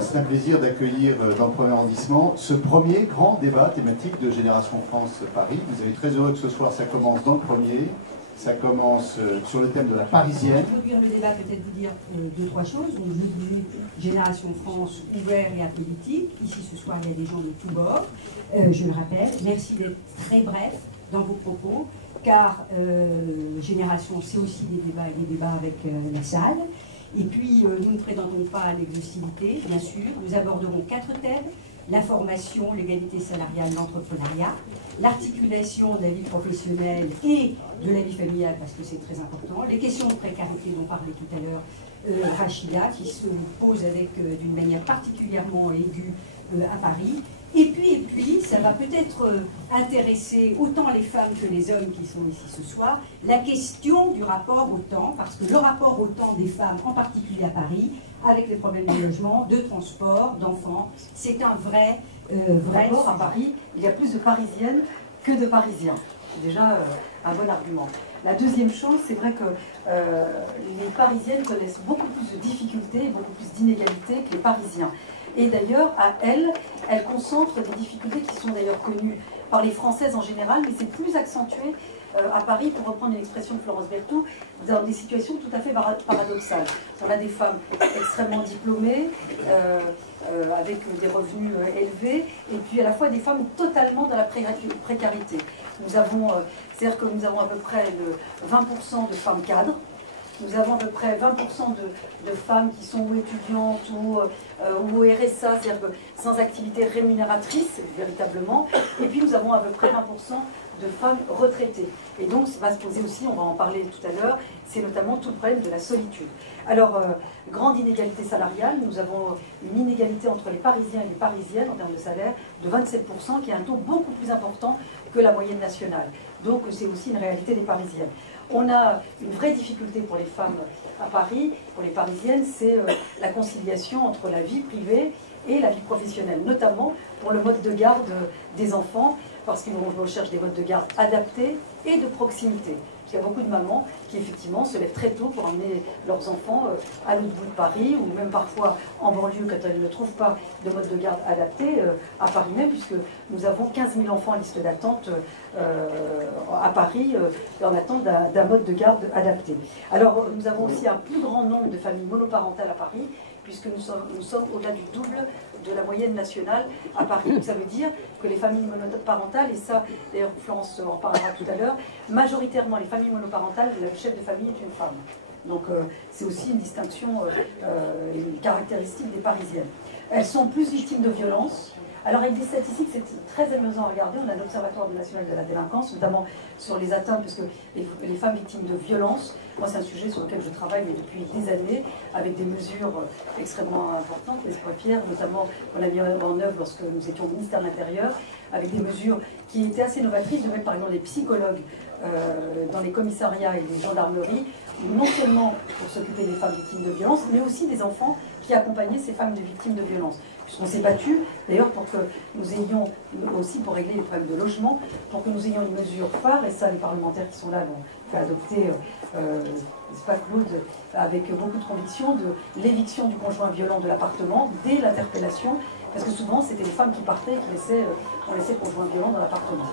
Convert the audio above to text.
C'est un plaisir d'accueillir dans le premier arrondissement ce premier grand débat thématique de Génération France Paris. Vous êtes très heureux que ce soir ça commence dans le premier. Ça commence sur le thème de la Parisienne. Pour introduire le débat, peut-être vous dire deux, trois choses. Donc, je dis Génération France ouvert et apolitique. Ici, ce soir, il y a des gens de tous bords. Je le rappelle. Merci d'être très bref dans vos propos, car Génération, c'est aussi des débats et des débats avec la salle. Et puis, nous ne prétendons pas à l'exhaustivité, bien sûr. Nous aborderons 4 thèmes. La formation, l'égalité salariale, l'entrepreneuriat, l'articulation de la vie professionnelle et de la vie familiale, parce que c'est très important, les questions de précarité dont parlait tout à l'heure Rachida, qui se posent d'une manière particulièrement aiguë à Paris. Et puis, ça va peut-être intéresser autant les femmes que les hommes qui sont ici ce soir, la question du rapport au temps, parce que le rapport au temps des femmes, en particulier à Paris, avec les problèmes de logement, de transport, d'enfants, c'est un vrai rapport à Paris. Il y a plus de Parisiennes que de Parisiens. C'est déjà un bon argument. La deuxième chose, c'est vrai que les Parisiennes connaissent beaucoup plus de difficultés, beaucoup plus d'inégalités que les Parisiens. Et d'ailleurs, à elles concentrent des difficultés qui sont d'ailleurs connues par les Françaises en général, mais c'est plus accentué à Paris, pour reprendre une expression de Florence Berthoud, dans des situations tout à fait paradoxales. On a des femmes extrêmement diplômées, avec des revenus élevés, et puis à la fois des femmes totalement dans la précarité. C'est-à-dire que nous avons à peu près 20% de femmes cadres. Nous avons à peu près 20% de femmes qui sont ou étudiantes ou au RSA, c'est-à-dire sans activité rémunératrice, véritablement. Et puis nous avons à peu près 20% de femmes retraitées. Et donc, ça va se poser aussi, on va en parler tout à l'heure, c'est notamment tout le problème de la solitude. Alors, grande inégalité salariale, nous avons une inégalité entre les Parisiens et les Parisiennes en termes de salaire de 27%, qui est un taux beaucoup plus important que la moyenne nationale. Donc, c'est aussi une réalité des Parisiennes. On a une vraie difficulté pour les femmes à Paris, pour les Parisiennes, c'est la conciliation entre la vie privée et la vie professionnelle, notamment pour le mode de garde des enfants, parce qu'on recherche des modes de garde adaptés et de proximité. Il y a beaucoup de mamans qui effectivement se lèvent très tôt pour emmener leurs enfants à l'autre bout de Paris, ou même parfois en banlieue quand elles ne trouvent pas de mode de garde adapté, à Paris même, puisque nous avons 15 000 enfants en liste d'attente à Paris en attente d'un mode de garde adapté. Alors nous avons aussi un plus grand nombre de familles monoparentales à Paris, puisque nous sommes au-delà du double de la moyenne nationale à Paris. Donc ça veut dire que les familles monoparentales, et ça d'ailleurs Florence en parlera tout à l'heure, majoritairement les familles monoparentales, le chef de famille est une femme. Donc c'est aussi une distinction, une caractéristique des Parisiennes. Elles sont plus victimes de violences. Alors avec des statistiques, c'est très amusant à regarder. On a l'Observatoire national de la délinquance, notamment sur les atteintes, parce que les femmes victimes de violences, moi c'est un sujet sur lequel je travaille mais depuis des années, avec des mesures extrêmement importantes, les Pierre, notamment qu'on a mis en œuvre lorsque nous étions au ministère de l'Intérieur, avec des mesures qui étaient assez novatrices, de mettre par exemple les psychologues dans les commissariats et les gendarmeries, non seulement pour s'occuper des femmes victimes de violences, mais aussi des enfants qui accompagnaient ces femmes de victimes de violences. Puisqu'on s'est battu, d'ailleurs, pour que nous ayons, aussi pour régler les problèmes de logement, pour que nous ayons une mesure phare, et ça les parlementaires qui sont là l'ont fait adopter, n'est-ce pas Claude, avec beaucoup de conviction, de l'éviction du conjoint violent de l'appartement dès l'interpellation, parce que souvent c'était les femmes qui partaient et qui laissaient le conjoint violent dans l'appartement.